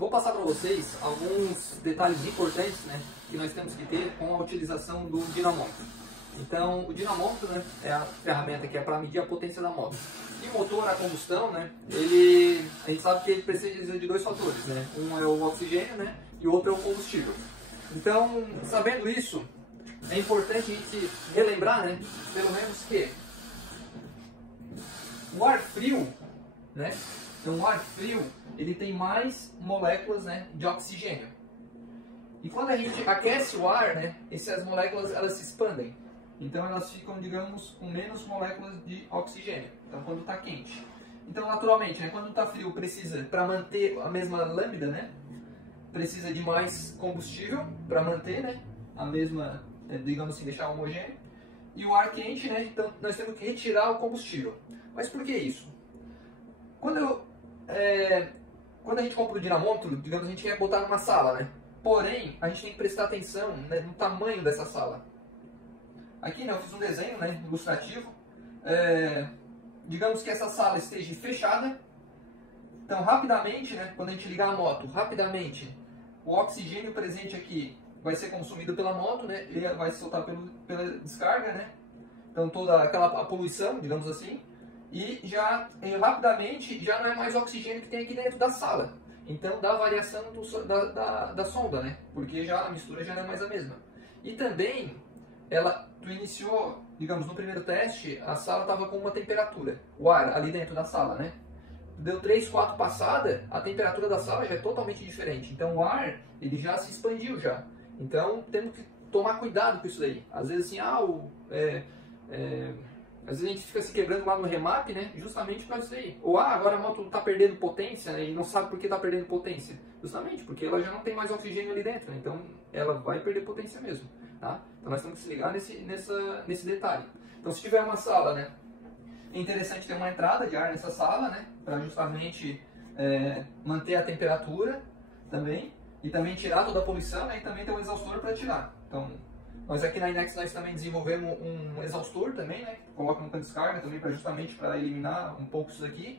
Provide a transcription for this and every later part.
Vou passar para vocês alguns detalhes importantes, né, que nós temos que ter com a utilização do dinamômetro. Então, o dinamômetro, né, é a ferramenta que é para medir a potência da moto. E o motor a combustão, né, a gente sabe que ele precisa de dois fatores, né? Um é o oxigênio, né, e o outro é o combustível. Então, sabendo isso, é importante a gente relembrar, né, pelo menos que o ar frio, né, então o ar frio ele tem mais moléculas, né, de oxigênio. E quando a gente aquece o ar, né, essas moléculas elas se expandem. Então elas ficam, digamos, com menos moléculas de oxigênio. Então quando está quente. Então naturalmente, né, quando está frio precisa, para manter a mesma lambda, né, precisa de mais combustível para manter, né, a mesma, digamos assim, deixar homogêneo. E o ar quente, né, então nós temos que retirar o combustível. Mas por que isso? Quando a gente compra o dinamômetro, digamos, a gente quer botar numa sala, né? Porém, a gente tem que prestar atenção, né, no tamanho dessa sala. Aqui, né, eu fiz um desenho, né, ilustrativo. Digamos que essa sala esteja fechada. Então, rapidamente, né, quando a gente ligar a moto, rapidamente, o oxigênio presente aqui vai ser consumido pela moto, né? Ele vai se soltar pela descarga, né? Então, toda aquela poluição, digamos assim. E rapidamente já não é mais oxigênio que tem aqui dentro da sala. Então dá variação da sonda, né? Porque já a mistura já não é mais a mesma. E também, tu iniciou, digamos, no primeiro teste, a sala estava com uma temperatura, o ar ali dentro da sala, né? Deu 3, 4 passadas, a temperatura da sala já é totalmente diferente. Então o ar, ele já se expandiu já. Então temos que tomar cuidado com isso daí. Às vezes assim, às vezes a gente fica se quebrando lá no remap, né? Justamente por isso aí. Ou agora a moto está perdendo potência, né? E não sabe por que está perdendo potência. Justamente porque ela já não tem mais oxigênio ali dentro, né? Então ela vai perder potência mesmo, tá? Então nós temos que se ligar nesse detalhe. Então se tiver uma sala, né? É interessante ter uma entrada de ar nessa sala, né? Para justamente manter a temperatura também. E também tirar toda a poluição, né? E também ter um exaustor para tirar. Então, nós aqui na Inex nós também desenvolvemos um exaustor também, né? Que coloca no cano de descarga também justamente para eliminar um pouco isso daqui.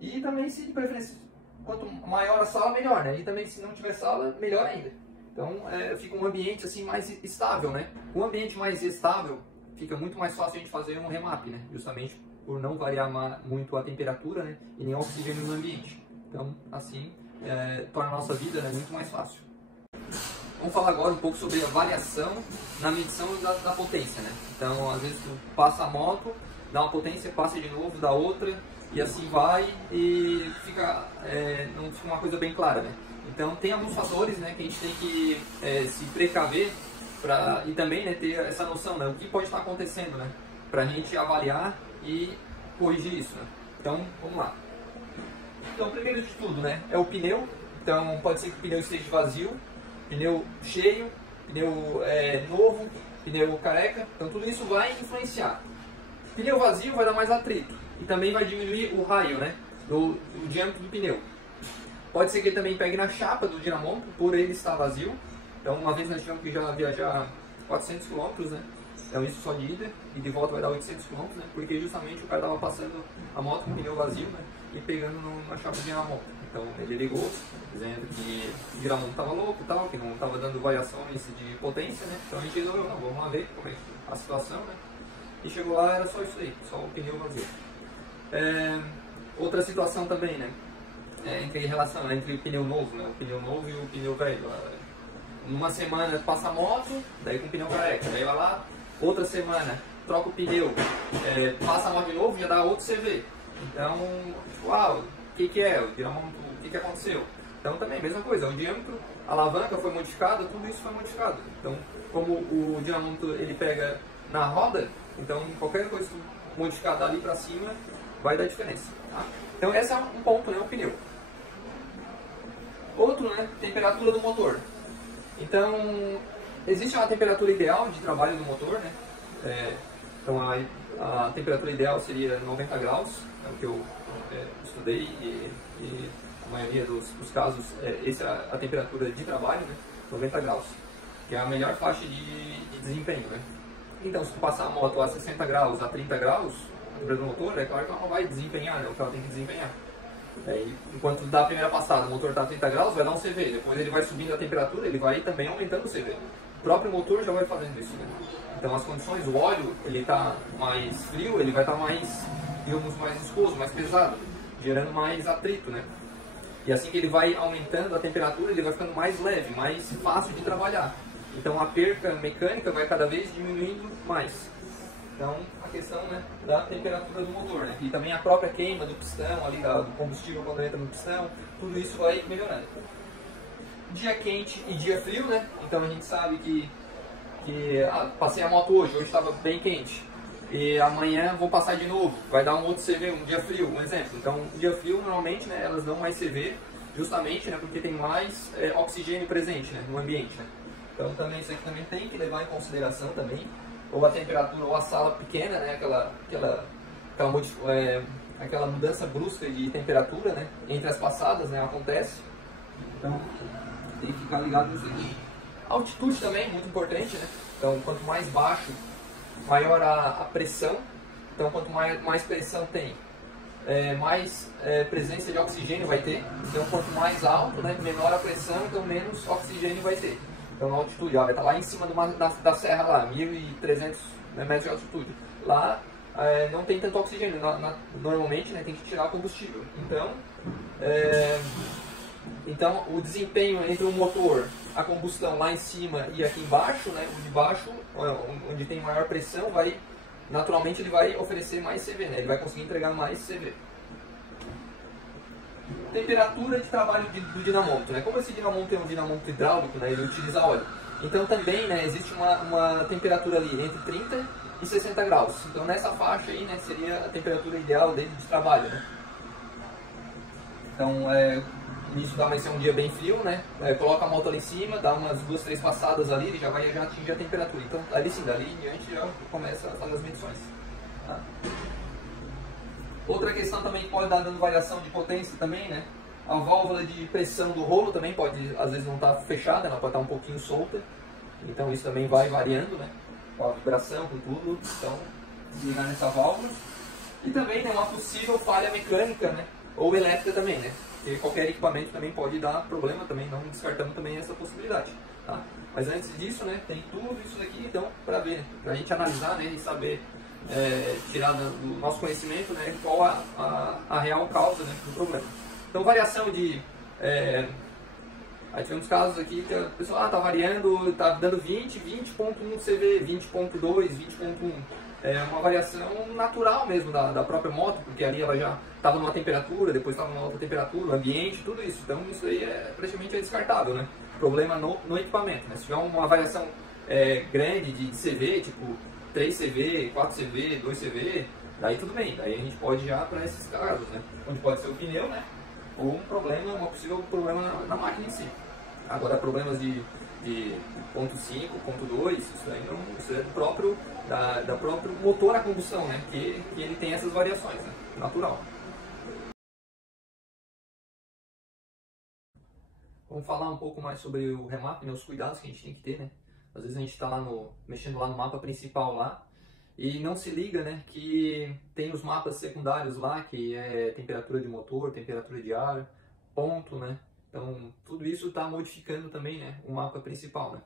E também, se de preferência, quanto maior a sala, melhor, né? E também se não tiver sala, melhor ainda. Então fica um ambiente assim mais estável, né? Um ambiente mais estável fica muito mais fácil a gente fazer um remap, né? Justamente por não variar muito a temperatura, né? E nem o oxigênio no ambiente. Então assim torna a nossa vida, né, muito mais fácil. Vamos falar agora um pouco sobre a variação na medição da potência, né? Então, às vezes tu passa a moto, dá uma potência, passa de novo, dá outra, e assim vai, e não fica uma coisa bem clara, né? Então, tem alguns fatores, né, que a gente tem que se precaver e também, né, ter essa noção, né, o que pode estar acontecendo, né, para a gente avaliar e corrigir isso, né? Então, vamos lá. Então, primeiro de tudo, né, é o pneu. Então, pode ser que o pneu esteja vazio, pneu cheio, pneu novo, pneu careca, então tudo isso vai influenciar. Pneu vazio vai dar mais atrito e também vai diminuir o raio, né, do diâmetro do pneu. Pode ser que ele também pegue na chapa do dinamômetro por ele estar vazio. Então uma vez nós tivemos que já viajar 400 km, né, então isso só de ida, e de volta vai dar 800 km, né, porque justamente o cara estava passando a moto com o pneu vazio, né, e pegando na chapa do dinamômetro. Então ele ligou, dizendo que o dinamômetro estava louco e tal, que não estava dando variações de potência, né? Então a gente resolveu, não, vamos lá ver como é a situação, né? E chegou lá, era só isso aí, só o pneu vazio. Outra situação também, né? Em relação entre o pneu novo, né? O pneu novo e o pneu velho. Numa semana passa a moto, daí com o pneu careca, daí vai lá, outra semana troca o pneu, passa a moto de novo, já dá outro CV. Então, uau, o que é? O dinamômetro, o que aconteceu? Então também, mesma coisa, o diâmetro, a alavanca foi modificada, tudo isso foi modificado. Então, como o dinamômetro ele pega na roda, então qualquer coisa modificada ali para cima vai dar diferença. Tá? Então esse é um ponto, né, o pneu. Outro, né, temperatura do motor. Então, existe uma temperatura ideal de trabalho do motor, né? Então a temperatura ideal seria 90 graus, é o que eu estudei e a maioria dos casos, essa é a temperatura de trabalho, né? 90 graus, que é a melhor faixa de desempenho, né? Então, se tu passar a moto a 60 graus, a 30 graus, a temperatura do motor, é claro que ela não vai desempenhar, né, o que ela tem que desempenhar. Aí, enquanto da primeira passada o motor está a 30 graus, vai dar um CV. Depois ele vai subindo a temperatura, ele vai também aumentando o CV. O próprio motor já vai fazendo isso, né? Então as condições, o óleo, ele está mais frio, ele vai estar mais, digamos, mais viscoso, mais pesado, gerando mais atrito, né? E assim que ele vai aumentando a temperatura, ele vai ficando mais leve, mais fácil de trabalhar. Então a perca mecânica vai cada vez diminuindo mais. Então, a questão, né, da temperatura do motor, né? E também a própria queima do pistão, ali, do combustível quando entra no pistão, tudo isso vai melhorando. Dia quente e dia frio, né? Então a gente sabe que passei a moto hoje estava bem quente. E amanhã vou passar de novo, vai dar um outro CV, um dia frio, um exemplo. Então, um dia frio, normalmente, né, elas dão mais CV, justamente, né, porque tem mais oxigênio presente, né, no ambiente, né? Então, também isso aqui também tem que levar em consideração também, ou a temperatura, ou a sala pequena, né, aquela mudança brusca de temperatura, né, entre as passadas, né, acontece. Então, tem que ficar ligado nisso aqui. A altitude também, muito importante, né? Então, quanto mais baixo, maior a pressão. Então, quanto mais pressão tem, mais presença de oxigênio vai ter. Então, quanto mais alto, né, menor a pressão, então menos oxigênio vai ter. Então, a altitude vai estar lá em cima da serra, lá, 1.300 metros de altitude. Lá não tem tanto oxigênio. Normalmente, né, tem que tirar o combustível. Então, o desempenho entre o motor, a combustão lá em cima e aqui embaixo, né, o de baixo, onde tem maior pressão, naturalmente ele vai oferecer mais CV, né, ele vai conseguir entregar mais CV. Temperatura de trabalho do dinamômetro, né, como esse dinamômetro é um dinamômetro hidráulico, né, ele utiliza óleo. Então também, né, existe uma temperatura ali entre 30 e 60 graus. Então nessa faixa aí, né, seria a temperatura ideal dele de trabalho, né. Então, isso vai ser um dia bem frio, né? Coloca a moto ali em cima, dá umas 2, 3 passadas ali, ele já vai atingir a temperatura. Então, ali sim, dali em diante já começa a fazer as medições. Tá? Outra questão também que pode dar dando variação de potência também, né? A válvula de pressão do rolo também pode, às vezes, não estar fechada, ela pode estar um pouquinho solta. Então, isso também vai variando, né? Com a vibração, com tudo. Então, ligar nessa válvula. E também tem uma possível falha mecânica, né? Ou elétrica também, né? Porque qualquer equipamento também pode dar problema, também não descartando também essa possibilidade. Tá? Mas antes disso, né, tem tudo isso daqui, então, para ver, né, para a gente analisar, né, e saber tirar do nosso conhecimento, né, qual a real causa, né, do problema. Então, variação de... aí tivemos casos aqui que a pessoa está variando, está dando 20.1 CV, 20.2, 20.1. É uma variação natural mesmo da própria moto, porque ali ela já estava numa temperatura, depois estava numa outra temperatura, o ambiente, tudo isso. Então isso aí praticamente descartável, né? Problema no equipamento, né? Se tiver uma variação grande de CV, tipo 3 CV, 4 CV, 2 CV, daí tudo bem, daí a gente pode já para esses casos, né? Onde pode ser o pneu, né? Ou um possível problema na máquina em si. Agora problemas de ponto 5, ponto 2, isso aí não, isso é do próprio motor a combustão, né? Que ele tem essas variações, né? Natural. Vamos falar um pouco mais sobre o remap, né? Os cuidados que a gente tem que ter, né? Às vezes a gente está lá mexendo lá no mapa principal lá e não se liga, né? Que tem os mapas secundários lá, que é temperatura de motor, temperatura de ar, ponto, né? Então tudo isso está modificando também, né? O mapa principal, né?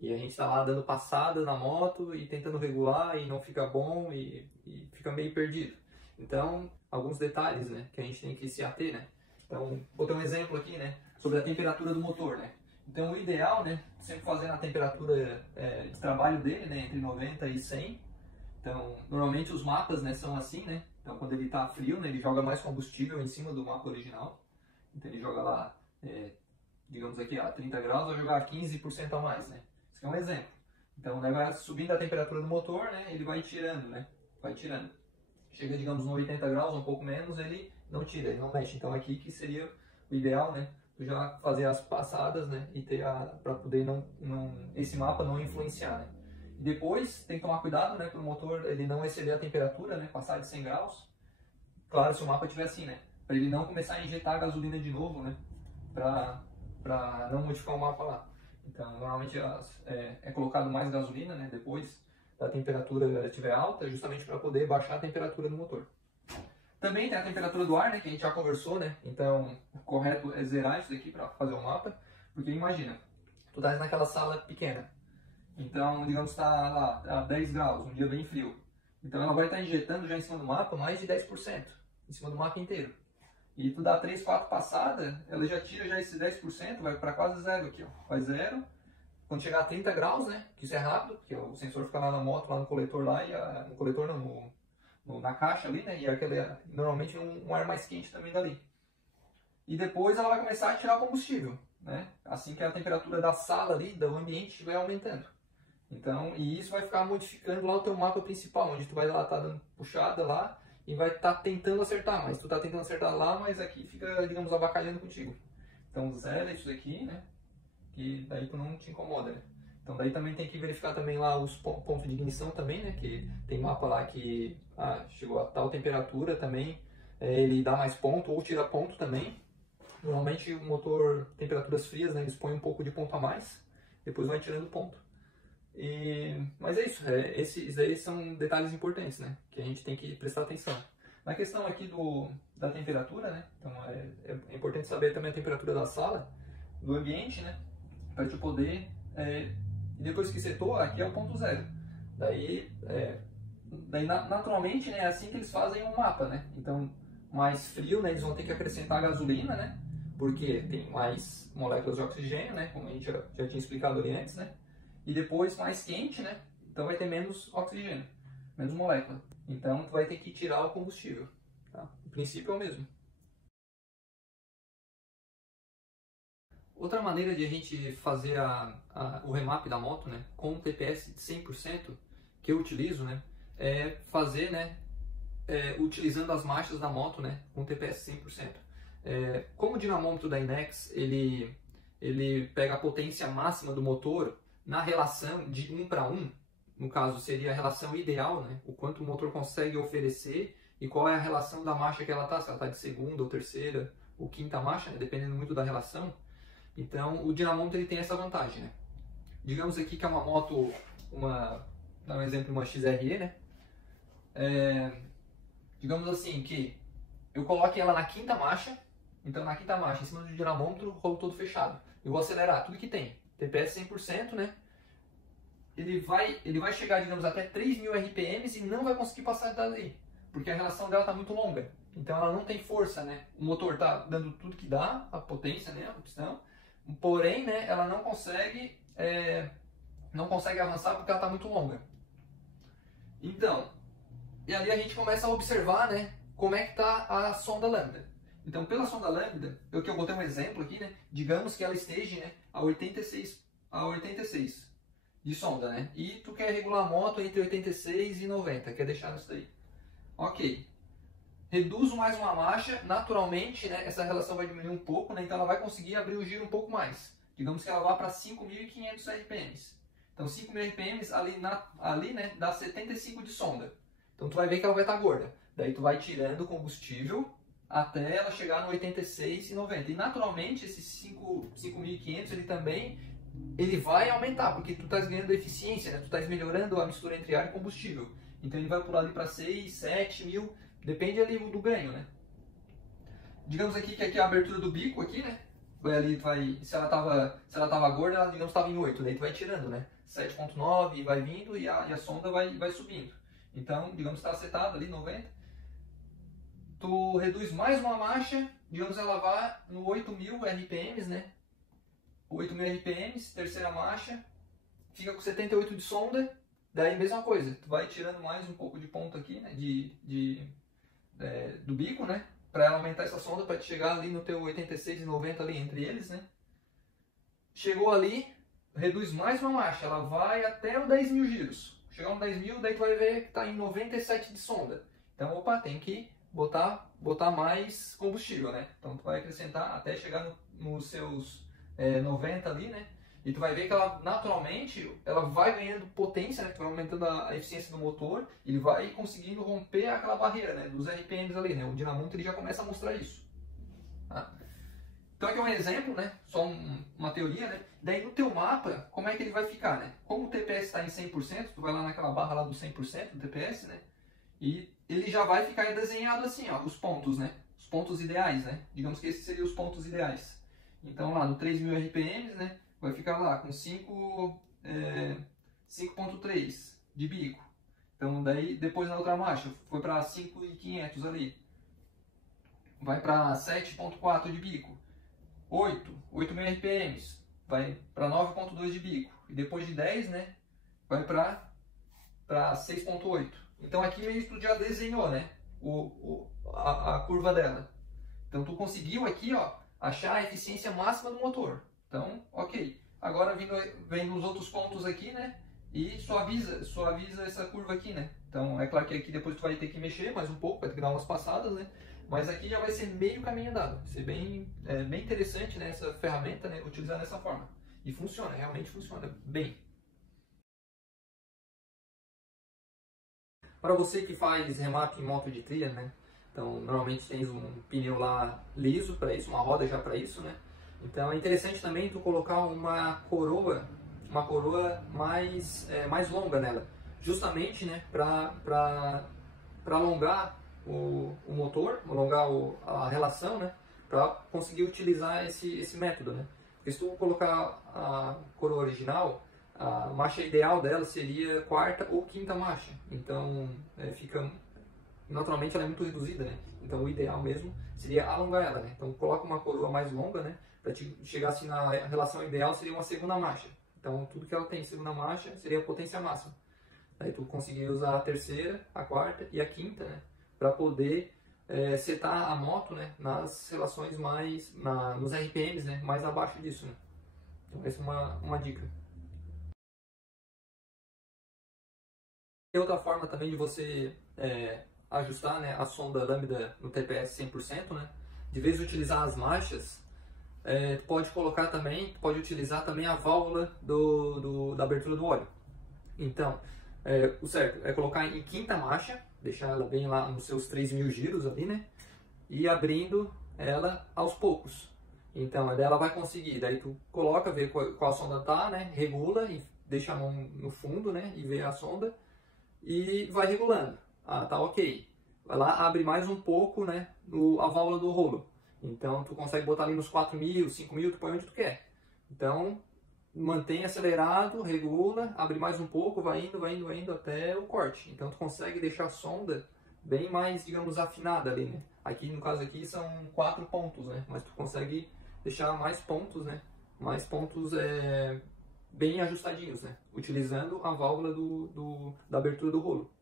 E a gente está lá dando passada na moto e tentando regular e não fica bom e fica meio perdido. Então, alguns detalhes, né, que a gente tem que se ater, né? Então, vou ter um exemplo aqui, né, sobre a temperatura do motor, né? Então, o ideal, né, sempre fazer a temperatura de trabalho dele, né, entre 90 e 100. Então, normalmente os mapas, né, são assim, né? Então, quando ele está frio, né, ele joga mais combustível em cima do mapa original. Então, ele joga lá, digamos aqui, a 30 graus, vai jogar 15% a mais, né? Esse é um exemplo. Então, vai subindo a temperatura do motor, né? Ele vai tirando, né? Vai tirando. Chega, digamos, no 80 graus, um pouco menos, ele não tira, ele não mexe. Então, aqui que seria o ideal, né? Já fazer as passadas, né? E ter para poder esse mapa não influenciar, né? E depois, tem que tomar cuidado, né? Para o motor ele não exceder a temperatura, né? Passar de 100 graus. Claro, se o mapa estiver assim, né? Para ele não começar a injetar gasolina de novo, né? Para não modificar o mapa lá. Então, normalmente é colocado mais gasolina, né, depois da temperatura estiver alta, justamente para poder baixar a temperatura do motor. Também tem a temperatura do ar, né, que a gente já conversou, né? Então, o correto é zerar isso daqui para fazer o mapa, porque imagina, tu tá naquela sala pequena. Então, digamos que está lá a 10 graus, um dia bem frio. Então, ela vai estar injetando já em cima do mapa mais de 10%, em cima do mapa inteiro. E tu dá 3, 4 passadas, ela já tira já esse 10%, vai para quase zero aqui, ó. Vai zero. Quando chegar a 30 graus, né, que isso é rápido, porque o sensor fica lá na moto, lá no coletor lá, e no coletor não, na caixa ali, né, e aquele, normalmente um ar mais quente também dali. E depois ela vai começar a tirar o combustível, né, assim que a temperatura da sala ali, do ambiente, estiver aumentando. Então, e isso vai ficar modificando lá o teu mapa principal, onde tu vai lá estar dando puxada lá e vai estar tentando acertar, mas tu tá tentando acertar lá, mas aqui fica, digamos, avacalhando contigo. Então zera isso daqui, né, que daí tu não te incomoda, né. Então daí também tem que verificar também lá os pontos de ignição também, né, que tem mapa lá que chegou a tal temperatura também, ele dá mais ponto ou tira ponto também. Normalmente o motor, temperaturas frias, né, eles põem um pouco de ponto a mais, depois vai tirando ponto. Mas é isso, esses aí são detalhes importantes, né, que a gente tem que prestar atenção. Na questão aqui da temperatura, né, então é importante saber também a temperatura da sala, do ambiente, né, para te poder, e depois que setou, aqui é o ponto zero. Daí naturalmente, né, é assim que eles fazem um mapa, né, então mais frio, né, eles vão ter que acrescentar gasolina, né, porque tem mais moléculas de oxigênio, né, como a gente já tinha explicado ali antes, né. E depois mais quente, né? Então vai ter menos oxigênio, menos molécula. Então tu vai ter que tirar o combustível. Tá? O princípio é o mesmo. Outra maneira de a gente fazer o remap da moto, né, com o TPS de 100% que eu utilizo, né, é fazer, né, utilizando as marchas da moto, né, com TPS 100%. Como o dinamômetro da Inex, ele pega a potência máxima do motor na relação de 1 para 1, no caso seria a relação ideal, né? O quanto o motor consegue oferecer e qual é a relação da marcha que ela está, se ela está de segunda ou terceira ou quinta marcha, né? Dependendo muito da relação. Então o dinamômetro ele tem essa vantagem, né? Digamos aqui que é uma moto, dá um exemplo, uma XRE, né? Digamos assim que eu coloque ela na quinta marcha, então na quinta marcha, em cima do dinamômetro, o rolo todo fechado. Eu vou acelerar tudo que tem. TPS 100%, né? Ele vai chegar, digamos, até 3.000 RPMs e não vai conseguir passar dali, porque a relação dela está muito longa. Então ela não tem força, né? O motor está dando tudo que dá, a potência, né? A pistão. Porém, né? Ela não consegue avançar porque ela está muito longa. Então, e ali a gente começa a observar, né? Como é que está a sonda lambda. Então, pela sonda lambda, eu botei um exemplo aqui, né? Digamos que ela esteja, né, a 86 de sonda, né? E tu quer regular a moto entre 86 e 90, quer deixar isso daí. Ok. Reduzo mais uma marcha, naturalmente, né, essa relação vai diminuir um pouco, né? Então ela vai conseguir abrir o giro um pouco mais. Digamos que ela vá para 5.500 RPMs. Então 5.000 RPMs ali, né, dá 75 de sonda. Então tu vai ver que ela vai estar gorda. Daí tu vai tirando o combustível até ela chegar no 86 e 90. E naturalmente esse 5.500 ele vai aumentar, porque tu estás ganhando eficiência, né? Tu estás melhorando a mistura entre ar e combustível. Então ele vai pular ali para 6, 7 mil, depende ali do ganho, né? Digamos aqui que aqui é a abertura do bico aqui, né? Se ela tava gorda, ela digamos estava em 8, daí tu vai tirando, né? 7.9 e vai vindo e a sonda vai subindo. Então, digamos que está acertada ali 90. Tu reduz mais uma marcha, digamos ela vai no 8.000 RPMs, né? 8.000 RPMs, terceira marcha, fica com 78 de sonda, daí mesma coisa, tu vai tirando mais um pouco de ponto aqui, né? Do bico, né? Para ela aumentar essa sonda, para chegar ali no teu 86 e 90 ali entre eles, né? Chegou ali, reduz mais uma marcha, ela vai até os 10.000 giros. Chegar nos 10.000, daí tu vai ver que está em 97 de sonda. Então, opa, tem que botar mais combustível, né? Então tu vai acrescentar até chegar nos seus 90 ali, né? E tu vai ver que ela naturalmente ela vai ganhando potência, né? Tu vai aumentando a eficiência do motor, ele vai conseguindo romper aquela barreira, né? Dos RPMs ali, né? O dinamômetro ele já começa a mostrar isso. Tá? Então aqui é um exemplo, né? Só uma teoria, né? Daí no teu mapa, como é que ele vai ficar, né? Como o TPS está em 100%, tu vai lá naquela barra lá do 100% do TPS, né? E ele já vai ficar desenhado assim, ó, os pontos, né? Os pontos ideais, né? Digamos que esses seriam os pontos ideais. Então lá no 3.000 RPMs, né? Vai ficar lá com 5.3 de bico. Então daí depois na outra marcha foi para 5.500 ali. Vai para 7.4 de bico. 8.000 RPMs. Vai para 9.2 de bico. E depois de 10, né? Vai para 6.8. Então aqui meio que tu já desenhou, né? A curva dela. Então tu conseguiu aqui, ó, achar a eficiência máxima do motor. Então, ok. Agora vem os outros pontos aqui, né? E suaviza essa curva aqui, né? Então é claro que aqui depois tu vai ter que mexer mais um pouco, vai ter que dar umas passadas, né? Mas aqui já vai ser meio caminho andado. Vai ser bem interessante, né, essa ferramenta, né, utilizar dessa forma. E funciona, realmente funciona bem. Para você que faz remap em moto de trilha, né? Então normalmente tens um pneu lá liso para isso, uma roda já para isso, né? Então é interessante também tu colocar uma coroa mais longa nela, justamente, né, para alongar o motor, alongar a relação, né, para conseguir utilizar esse método, né. Porque se tu colocar a coroa original, a marcha ideal dela seria quarta ou quinta marcha, então naturalmente ela é muito reduzida, né. Então o ideal mesmo seria alongar ela, né. Então coloca uma coroa mais longa, né, para chegar assim na relação ideal seria uma segunda marcha. Então tudo que ela tem em segunda marcha seria a potência máxima. Aí tu conseguiria usar a terceira, a quarta e a quinta, né, para poder setar a moto, né, nas relações nos RPMs, né, mais abaixo disso, né. Então essa é uma dica. E outra forma também de você ajustar, né, a sonda lambda no TPS 100%, né, de vez de utilizar as marchas, pode utilizar também a válvula da abertura do óleo. Então, o certo é colocar em quinta marcha, deixar ela bem lá nos seus 3.000 giros ali, né? E abrindo ela aos poucos. Então, ela vai conseguir, daí tu coloca, vê qual a sonda tá, né? Regula e deixa a mão no fundo, né? E vê a sonda e vai regulando. Ah, tá ok. Vai lá, abre mais um pouco, né? A válvula do rolo. Então, tu consegue botar ali nos 4.000, 5.000, tu põe onde tu quer. Então, mantém acelerado, regula, abre mais um pouco, vai indo até o corte. Então, tu consegue deixar a sonda bem mais, digamos, afinada ali, né? Aqui, no caso aqui, são 4 pontos, né? Mas tu consegue deixar mais pontos, né? Mais pontos bem ajustadinhos, né? Utilizando a válvula da abertura do rolo.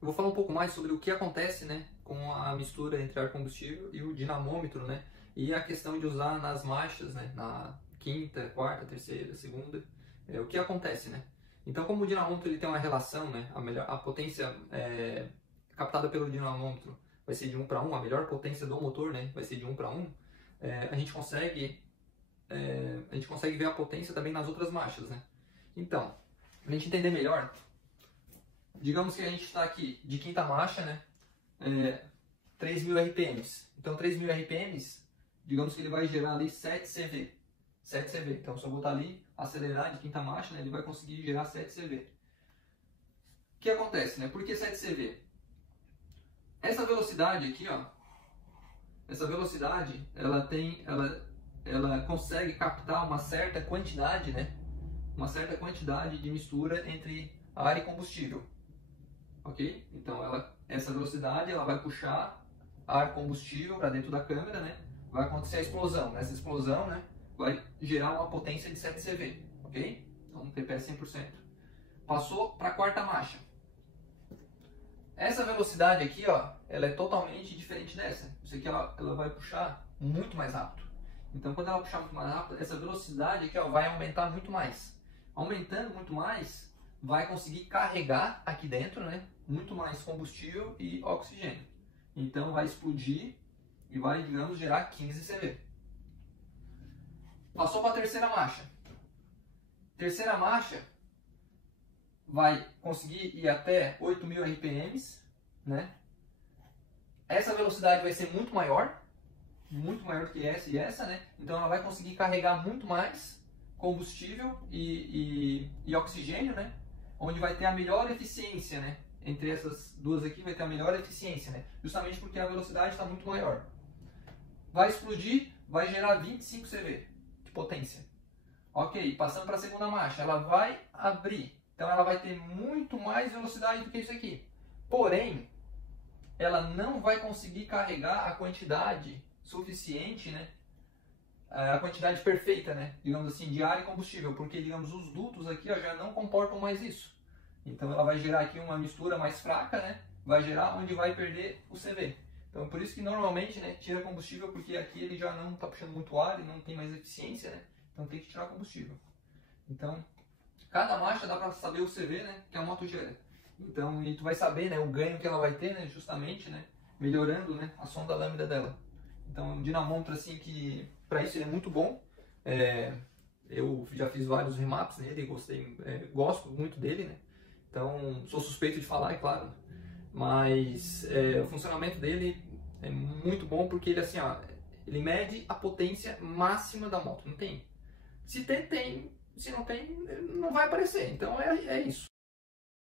Eu vou falar um pouco mais sobre o que acontece, né, com a mistura entre ar combustível e o dinamômetro, né, e a questão de usar nas marchas, né, na quinta, quarta, terceira, segunda, o que acontece, né. Então, como o dinamômetro ele tem uma relação, né, a potência captada pelo dinamômetro vai ser de 1 para 1, a melhor potência do motor, né, vai ser de 1 para 1, a gente consegue ver a potência também nas outras marchas, né. Então, para a gente entender melhor, digamos que a gente está aqui de quinta marcha, né? 3.000 RPMs. Então 3.000 RPMs, digamos que ele vai gerar ali 7 CV. 7 CV. Então se eu botar ali, acelerar de quinta marcha, né, ele vai conseguir gerar 7 CV. O que acontece, né? Por que 7 CV? Essa velocidade aqui, ó, essa velocidade, ela consegue captar uma certa quantidade, né? Uma certa quantidade de mistura entre ar e combustível. Ok? Então essa velocidade ela vai puxar ar combustível para dentro da câmera, né? Vai acontecer a explosão. Nessa explosão, né, vai gerar uma potência de 7 CV, ok? Então TPS 100%. Passou para a quarta marcha. Essa velocidade aqui, ó, ela é totalmente diferente dessa. Isso aqui ela vai puxar muito mais rápido. Então quando ela puxar muito mais rápido, essa velocidade aqui, ó, vai aumentar muito mais. Aumentando muito mais, vai conseguir carregar aqui dentro, né, muito mais combustível e oxigênio. Então vai explodir e vai, digamos, gerar 15 CV. Passou para a terceira marcha. Terceira marcha vai conseguir ir até 8.000 RPMs, né? Essa velocidade vai ser muito maior do que essa e essa, né? Então ela vai conseguir carregar muito mais combustível e oxigênio, né? Onde vai ter a melhor eficiência, né? Entre essas duas aqui vai ter a melhor eficiência, né? Justamente porque a velocidade está muito maior. Vai explodir, vai gerar 25 CV de potência. Ok, passando para a segunda marcha, ela vai abrir. Então ela vai ter muito mais velocidade do que isso aqui. Porém, ela não vai conseguir carregar a quantidade suficiente, né? A quantidade perfeita, né? Digamos assim, de ar e combustível, porque, digamos, os dutos aqui ó, já não comportam mais isso. Então ela vai gerar aqui uma mistura mais fraca, né? Vai gerar onde vai perder o CV. Então por isso que normalmente, né, tira combustível, porque aqui ele já não está puxando muito ar e não tem mais eficiência, né? Então tem que tirar combustível. Então, cada marcha dá para saber o CV, né, que a moto gera. Então, e tu vai saber, né, o ganho que ela vai ter, né, justamente, né, melhorando, né, a sonda lambda dela. Então, um dinamômetro assim que para isso ele é muito bom. Eu já fiz vários remaps nele, gostei, gosto muito dele, né? Então, sou suspeito de falar, é claro. Mas o funcionamento dele é muito bom porque ele assim, ó, ele mede a potência máxima da moto. Não tem. Se tem, tem. Se não tem, não vai aparecer. Então é isso.